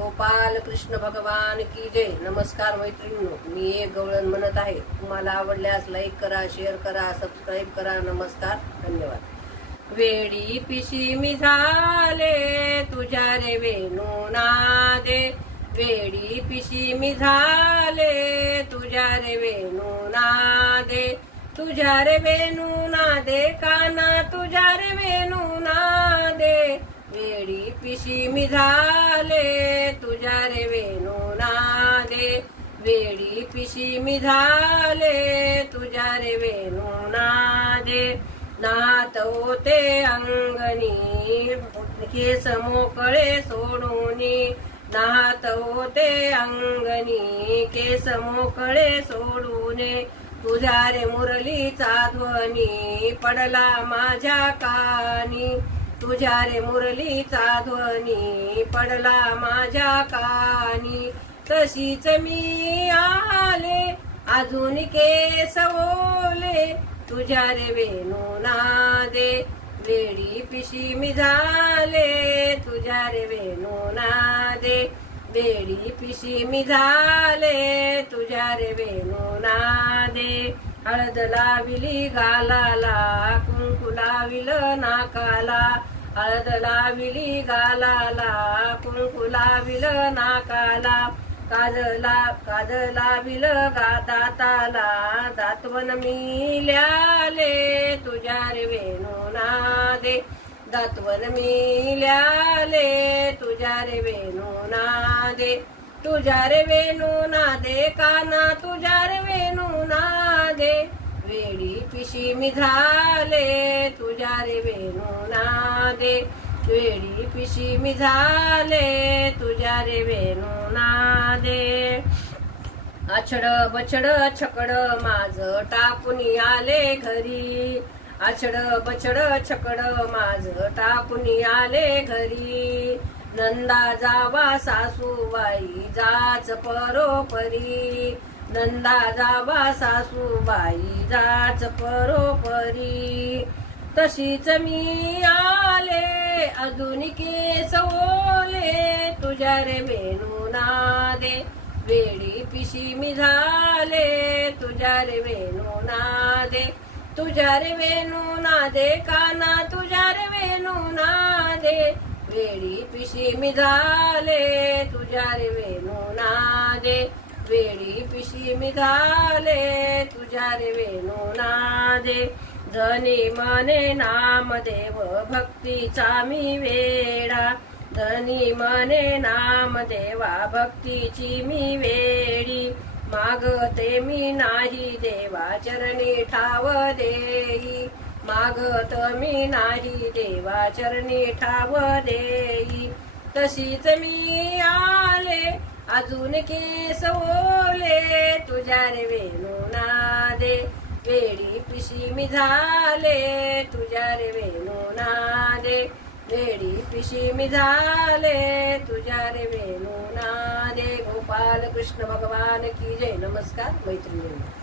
गोपाल कृष्ण भगवान की जय. नमस्कार मैत्रिणींनो, मी एक गवळण म्हणत आहे. तुम्हाला आवडल्यास लाईक करा, शेअर करा, सबस्क्राईब करा. नमस्कार, धन्यवाद. वेडी पिशी मी झाले तुझ्या रे वेणू नादे, वेडी पिशी मी झाले तुझ्या रे वेणू नादे, तुझ्या रे वेणू नादे काना, तुझ्या रे वेणू नादे. वेडी पिशी मी झाले तुझ्या रे वेणू नादे, वेडी पिशी मी झाले तुझ्या रे वेणू नादे. नात होते अंगणी केस मोकळे सोडूनी, नात होते अंगणी केस मोकळे सोडूने, तुझ्या रे मुरलीचा ध्वनी पडला माझ्या कानी, तुझ्या रे मुरलीचा ध्वनी पडला माझ्या कानी. तशीच मी आले अजून केस ओले तुझ्या रे वेणू नादे, वेडी पिशी मी झाले तुझ्या रे वेणू नादे, वेडी पिशी मी झाले तुझ्या रे वेणू नादे. हळद लाविली गालाला, कुंकू लाविल नाकाला, हळद लाविली गालाला, कुंकू लाविल नाकाला, काजल लाविल दाताला, दातवन मिल्याले तुझ्या रे वेणू नादे, दातवन मिल्याले तुझ्या रे वेणू नादे, तुझ्या रे वेणू नादे काना, तुझ्या रे वेणू नादे. वेडी पिशी मी झाले तुझ्या रे वेणू नादे, वेडी पिशी मी झाले तुझ्या रे वेणू नादे. आछड बछड छकड माझ टाकून आले घरी, आछड बछड छकड माझ टाकून आले घरी. नंदा जावा सासूबाई जाच परोपरी, नंदा जावा सासूबाई जाच परोपरी. तशीच मी आले अजून केस ओले तुझ्या रे वेणू नादे, वेडी पिशी मी झाले तुझ्या रे वेणू नादे, तुझ्या रे वेणू नादे काना, तुझ्या रे वेणू नादे. वेडी पिशी मी झाले तुझ्या रे वेणू नादे, वेडी पिशी मी झाले तुझ्या रे वेणू नादे. जनी मने नामदेव भक्तीचा मी वेडा, धनी मने नामदेवा भक्तीची मी वेडी. मागते मी नाही देवा चरणी ठाव देई, मागत मी नाही देवा चरणी ठाव देई. तशीच मी आले अजून केस ओले तुझ्या रे वेणू नादे, वेडी पिशी मी झाले तुझ्या रे वेणू नादे, वेडी पिशी मी झाले तुझ्या रे वेणू नादे. गोपाल कृष्ण भगवान की जय. नमस्कार मैत्रिणी.